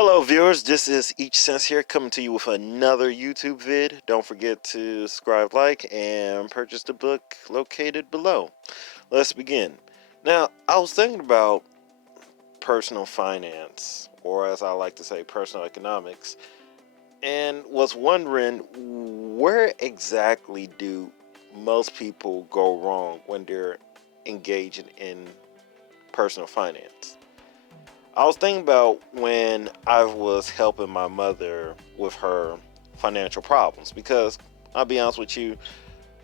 Hello viewers, this is Each Sense here coming to you with another YouTube vid. Don't forget to subscribe, like, and purchase the book located below. Let's begin. Now, I was thinking about personal finance, or as I like to say, personal economics, and was wondering where exactly do most people go wrong when they're engaging in personal finance. I was thinking about when I was helping my mother with her financial problems because I'll be honest with you,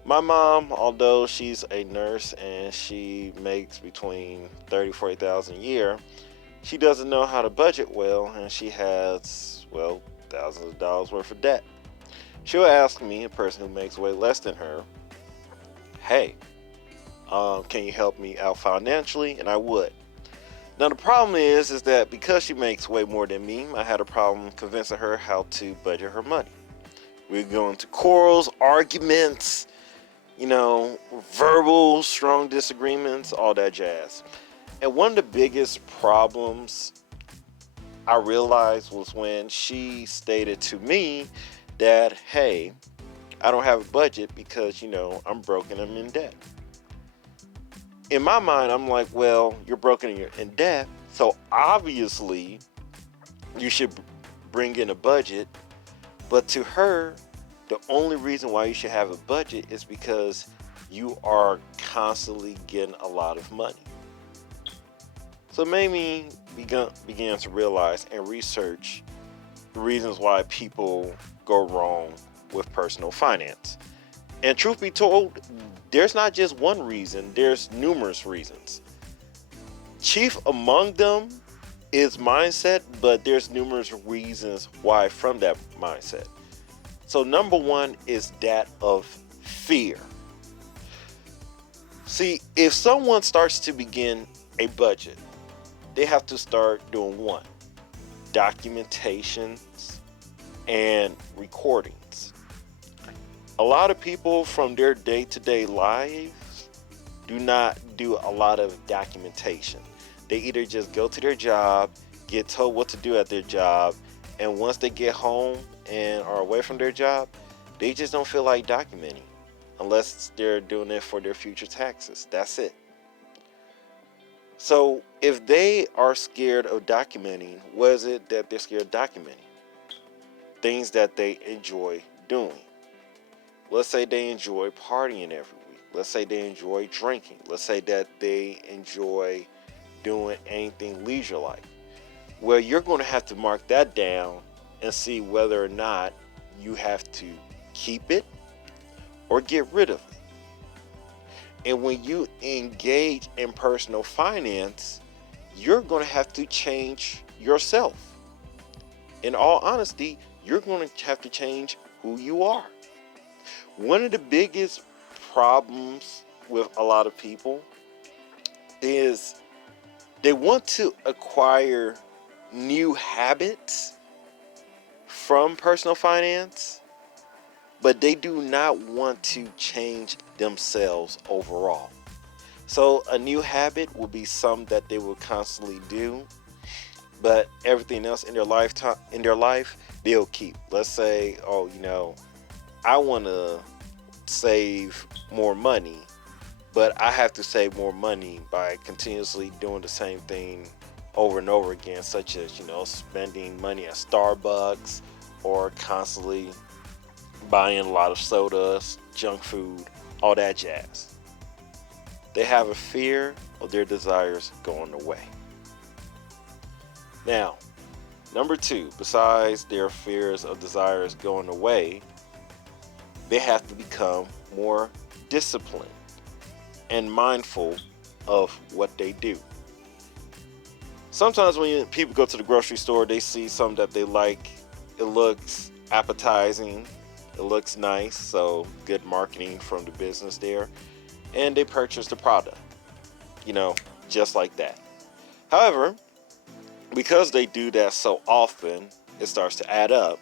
my mom, although she's a nurse and she makes between 30,000 to 40,000 a year, she doesn't know how to budget well and she has, well, thousands of dollars worth of debt. She'll ask me, a person who makes way less than her, hey, can you help me out financially? And I would. Now the problem is that because she makes way more than me, I had a problem convincing her how to budget her money. We go into quarrels, arguments, verbal, strong disagreements, all that jazz. And one of the biggest problems I realized was when she stated to me that, hey, I don't have a budget because, I'm broke and I'm in debt. In my mind, I'm like, well, you're broken and you're in debt, so obviously you should bring in a budget. But to her, the only reason why you should have a budget is because you are constantly getting a lot of money. So it made me began to realize and research the reasons why people go wrong with personal finance. And truth be told, there's not just one reason, there's numerous reasons. Chief among them is mindset, but there's numerous reasons why from that mindset. So number one is that of fear. See, if someone starts to begin a budget, they have to start doing one, documentations and recordings. A lot of people from their day-to-day lives do not do a lot of documentation. They either just go to their job, get told what to do at their job, and once they get home and are away from their job, they just don't feel like documenting unless they're doing it for their future taxes. That's it. So if they are scared of documenting, what is it that they're scared of documenting? Things that they enjoy doing. Let's say they enjoy partying every week. Let's say they enjoy drinking. Let's say that they enjoy doing anything leisure-like. Well, you're going to have to mark that down and see whether or not you have to keep it or get rid of it. And when you engage in personal finance, you're going to have to change yourself. In all honesty, you're going to have to change who you are. One of the biggest problems with a lot of people is they want to acquire new habits from personal finance, but they do not want to change themselves overall. So a new habit will be something that they will constantly do, but everything else in their life they'll keep. Let's say, I want to save more money, but I have to save more money by continuously doing the same thing over and over again, such as, spending money at Starbucks or constantly buying a lot of sodas, junk food, all that jazz. They have a fear of their desires going away. Now, number two, besides their fears of desires going away, they have to become more disciplined and mindful of what they do. Sometimes when people go to the grocery store, they see something that they like. It looks appetizing. It looks nice. So good marketing from the business there. And they purchase the product, just like that. However, because they do that so often, it starts to add up.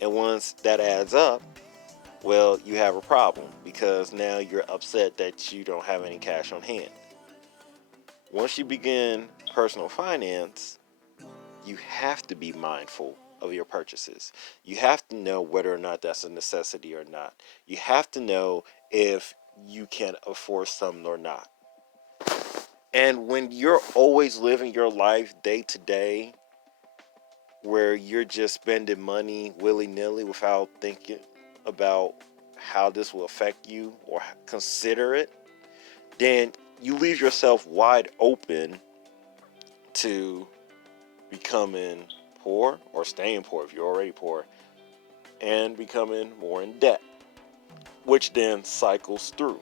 And once that adds up, well, you have a problem because now you're upset that you don't have any cash on hand. Once you begin personal finance, you have to be mindful of your purchases. You have to know whether or not that's a necessity or not. You have to know if you can afford something or not. And when you're always living your life day to day, where you're just spending money willy-nilly without thinking about how this will affect you or consider it, then you leave yourself wide open to becoming poor or staying poor if you're already poor and becoming more in debt, which then cycles through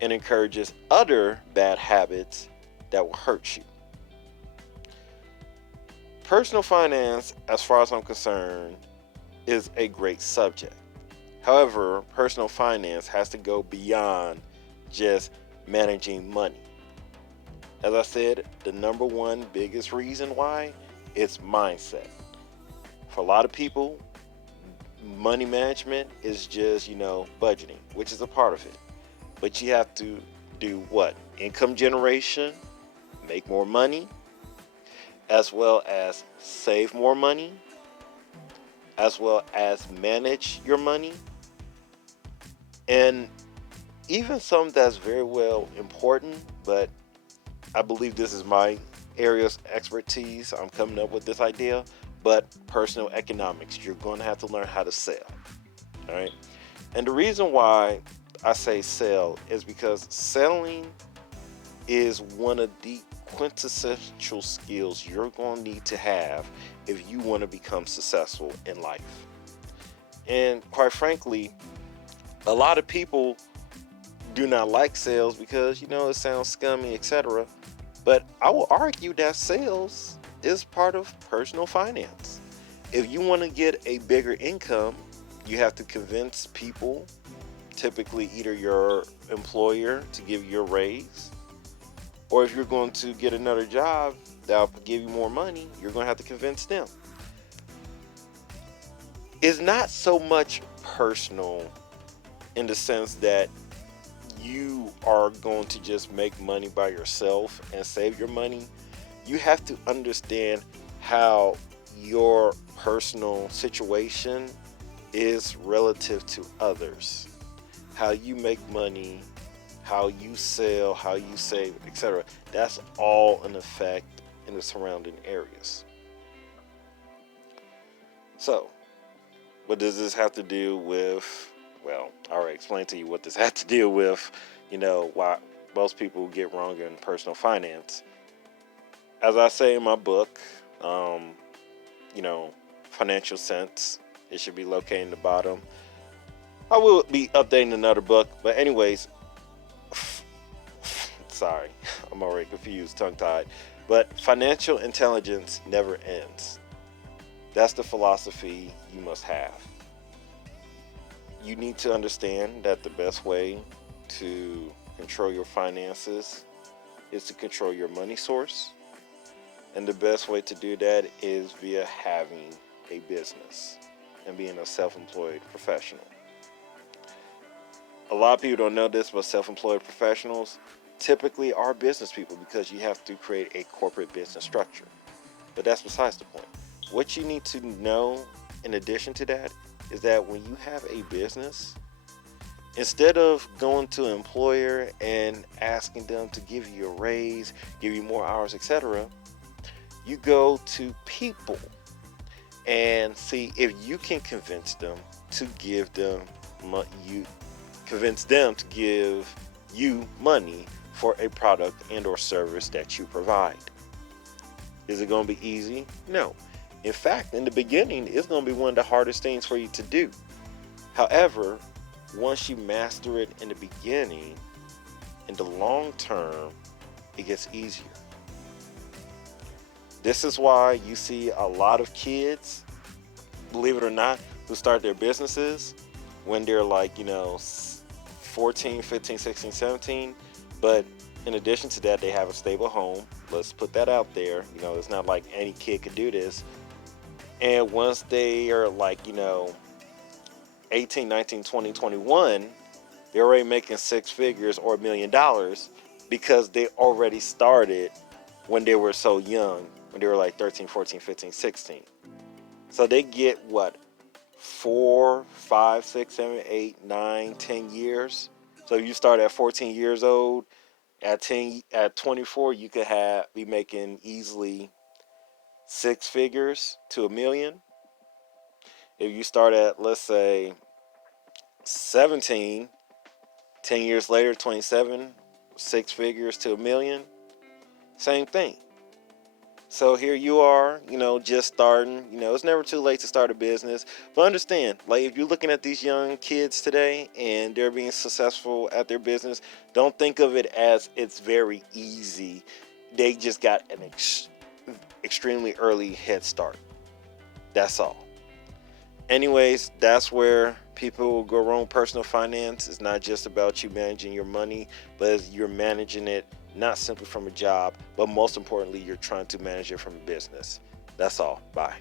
and encourages other bad habits that will hurt you. Personal finance, as far as I'm concerned, is a great subject. However, personal finance has to go beyond just managing money. As I said, the number one biggest reason why is mindset. For a lot of people, money management is just, budgeting, which is a part of it. But you have to do what? Income generation, make more money, as well as save more money, as well as manage your money. And even some that's very well important, but I believe this is my area of expertise. I'm coming up with this idea, but personal economics. You're going to have to learn how to sell. All right. And the reason why I say sell is because selling is one of the quintessential skills you're going to need to have if you want to become successful in life. And quite frankly, a lot of people do not like sales because, it sounds scummy, etc. But I will argue that sales is part of personal finance. If you want to get a bigger income, you have to convince people, typically either your employer, to give you a raise, or if you're going to get another job that'll give you more money, you're going to have to convince them. It's not so much personal in the sense that you are going to just make money by yourself and save your money. You have to understand how your personal situation is relative to others, how you make money, how you sell, how you save, etc. That's all an effect in the surrounding areas. So, what does this have to do with? Well, I already explained to you what this had to deal with, why most people get wrong in personal finance. As I say in my book, Financial Sense, it should be located in the bottom. I will be updating another book, but anyways, sorry, I'm already confused, tongue-tied. But financial intelligence never ends. That's the philosophy you must have. You need to understand that the best way to control your finances is to control your money source. And the best way to do that is via having a business and being a self-employed professional. A lot of people don't know this, but self-employed professionals typically are business people because you have to create a corporate business structure. But that's besides the point. What you need to know in addition to that is that when you have a business, instead of going to an employer and asking them to give you a raise, give you more hours, etc., you go to people and see if you can convince them to give you money for a product and or service that you provide. Is it going to be easy? No. In fact, in the beginning, it's going to be one of the hardest things for you to do. However, once you master it in the beginning, in the long term, it gets easier. This is why you see a lot of kids, believe it or not, who start their businesses when they're 14, 15, 16, 17. But in addition to that, they have a stable home. Let's put that out there. It's not like any kid could do this. And once they are 18, 19, 20, 21, they're already making six figures or $1 million because they already started when they were so young when they were like 13, 14, 15, 16. So they get what, 4, 5, 6, 7, 8, 9, 10 years. So you start at 14 years old. At 24, you could be making easily 6 figures to $1 million. If you start at, let's say, 17, 10 years later, 27, 6 figures to $1 million. Same thing. So here you are, just starting. It's never too late to start a business. But understand, like, if you're looking at these young kids today and they're being successful at their business, don't think of it as it's very easy. They just got an extremely early head start. That's all. Anyways, that's where people go wrong. Personal finance is not just about you managing your money, but you're managing it not simply from a job, but most importantly, you're trying to manage it from a business. That's all. Bye.